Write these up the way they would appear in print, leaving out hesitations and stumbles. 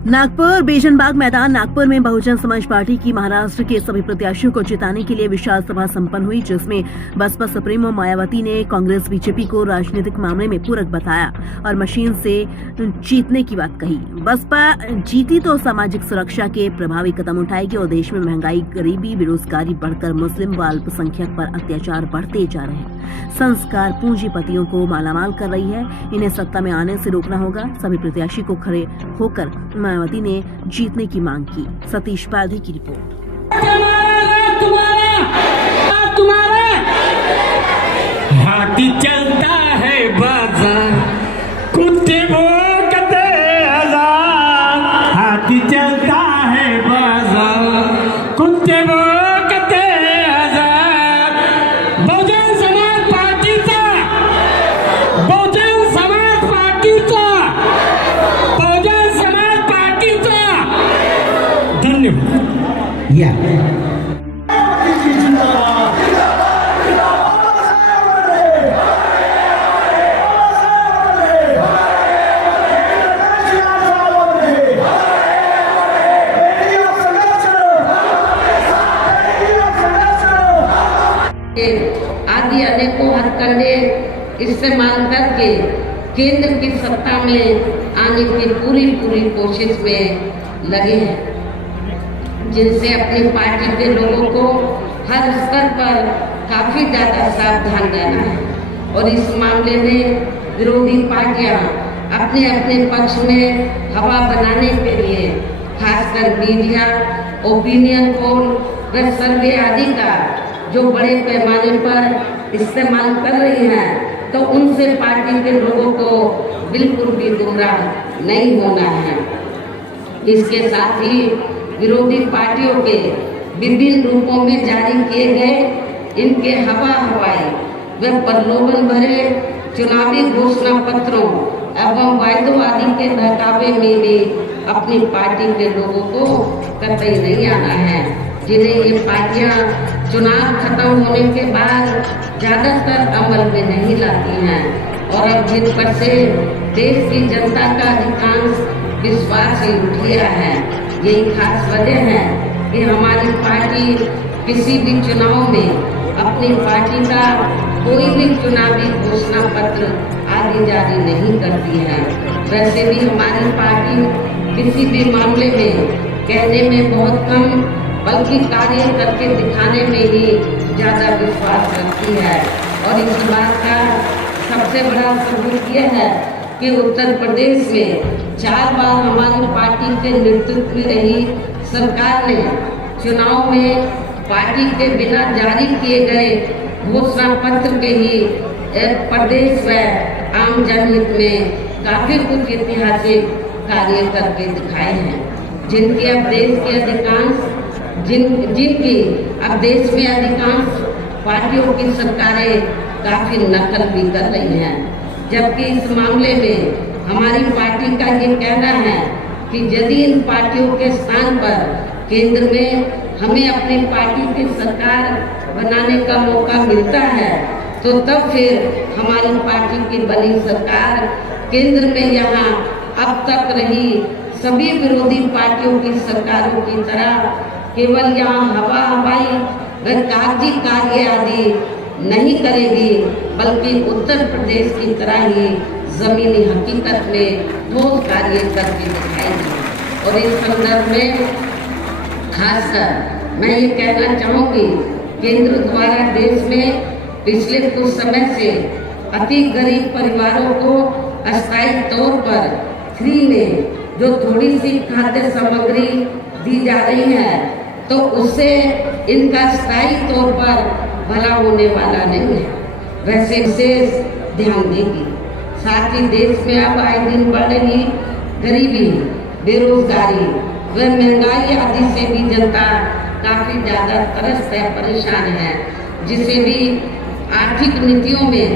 नागपुर बेजनबाग मैदान नागपुर में बहुजन समाज पार्टी की महाराष्ट्र के सभी प्रत्याशियों को जिताने के लिए विशाल सभा संपन्न हुई, जिसमें बसपा सुप्रीमो मायावती ने कांग्रेस बीजेपी को राजनीतिक मामले में पूरक बताया और मशीन से जीतने की बात कही। बसपा जीती तो सामाजिक सुरक्षा के प्रभावी कदम उठाएगी और देश में महंगाई, गरीबी, बेरोजगारी बढ़कर मुस्लिम व अल्पसंख्यक पर अत्याचार बढ़ते जा रहे हैं, संस्कार पूंजीपतियों को मालामाल कर रही है, इन्हें सत्ता में आने से रोकना होगा। सभी प्रत्याशी को खड़े होकर मायावती ने जीतने की मांग की। सतीश पाधी की रिपोर्ट। हाथी चलता है बाजार, कुत्ते भौंकते हजार। हाथी चलता है बाजार, कुत्ते भौंकते हजार। बहुजन समाज पार्टीचा, बहुजन समाज पार्टीचा, बहुजन समाज पार्टीचा धन्यवाद। या आदि अनेकों हथकंडे इस्तेमाल करके केंद्र की सत्ता में आने की पूरी कोशिश में लगे हैं, जिनसे अपनी पार्टी के लोगों को हर स्तर पर काफी ज्यादा सावधान रहना है। और इस मामले में विरोधी पार्टियां अपने अपने पक्ष में हवा बनाने के लिए खासकर मीडिया, ओपिनियन पोल व सर्वे आदि का जो बड़े पैमाने पर इस्तेमाल कर रही हैं, तो उनसे पार्टी के लोगों को बिल्कुल भी गुमराह नहीं होना है। इसके साथ ही विरोधी पार्टियों के विभिन्न रूपों में जारी किए गए इनके हवाई व प्रलोभन भरे चुनावी घोषणा पत्रों एवं वायदों आदि के बहकावे में भी अपनी पार्टी के लोगों को कतई नहीं आना है, जिन्हें ये पार्टियां चुनाव खत्म होने के बाद ज्यादातर अमल में नहीं लाती हैं और अब जिन पर से देश की जनता का अधिकांश विश्वास ही उठ गया है। यही खास वजह है कि हमारी पार्टी किसी भी चुनाव में अपनी पार्टी का कोई भी चुनावी घोषणा पत्र आदि जारी नहीं करती है। वैसे भी हमारी पार्टी किसी भी मामले में कहने में बहुत कम बल्कि कार्य करके दिखाने में ही ज्यादा विश्वास रखती है। और इस बात का सबसे बड़ा सबूत यह है कि उत्तर प्रदेश में 4 बार हमारी पार्टी के नेतृत्व में रही सरकार ने चुनाव में पार्टी के बिना जारी किए गए घोषणा पत्र के ही प्रदेश व आम जनहित में काफी कुछ ऐतिहासिक कार्य करके दिखाए हैं, जिनकी अब देश के अधिकांश जिनकी अब देश में अधिकांश पार्टियों की सरकारें काफी नकल भी कर रही हैं। जबकि इस मामले में हमारी पार्टी का ये कहना है कि यदि इन पार्टियों के स्थान पर केंद्र में हमें अपनी पार्टी की सरकार बनाने का मौका मिलता है, तो तब फिर हमारी पार्टी की बनी सरकार केंद्र में यहाँ अब तक रही सभी विरोधी पार्टियों की सरकारों की तरह केवल यहाँ हवाई व कागजी कार्य आदि नहीं करेगी, बल्कि उत्तर प्रदेश की तरह ही जमीनी हकीकत में ठोस कार्य करके दिखाएगी। और इस संदर्भ में खासकर मैं ये कहना चाहूँगी, केंद्र द्वारा देश में पिछले कुछ समय से अति गरीब परिवारों को अस्थायी तौर पर फ्री में जो थोड़ी सी खाद्य सामग्री दी जा रही है, तो उससे इनका स्थायी तौर पर भला होने वाला नहीं है। वैसे विशेष ध्यान देगी। साथ ही देश में अब आए दिन बढ़ रही गरीबी, बेरोजगारी व महंगाई आदि से भी जनता काफी ज्यादा त्रस्त है, परेशान है, जिसे भी आर्थिक नीतियों में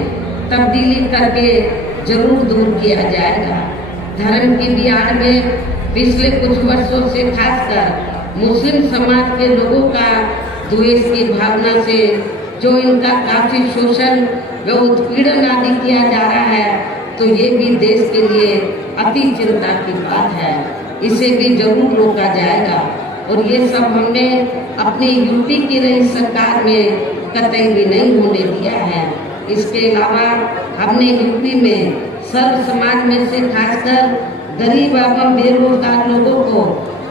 तब्दीली करके जरूर दूर किया जाएगा। धर्म की भी आड़ में पिछले कुछ वर्षों से खासकर मुस्लिम समाज के लोगों का द्वेष की भावना से जो इनका काफी शोषण व उत्पीड़न आदि किया जा रहा है, तो ये भी देश के लिए अति चिंता की बात है। इसे भी जरूर रोका जाएगा और ये सब हमने अपनी यूपी की रही सरकार में कतई भी नहीं होने दिया है। इसके अलावा हमने यूपी में सर्व समाज में से खासकर गरीब एवं बेरोजगार लोगों को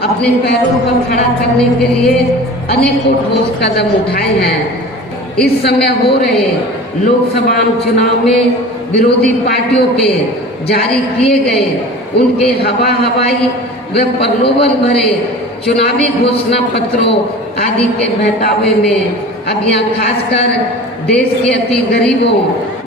अपने पैरों पर खड़ा करने के लिए अनेकों ठोस कदम उठाए हैं। इस समय हो रहे लोकसभा चुनाव में विरोधी पार्टियों के जारी किए गए उनके हवाई व प्रलोभन भरे चुनावी घोषणा पत्रों आदि के बहकावे में अब यहाँ खासकर देश के अति गरीबों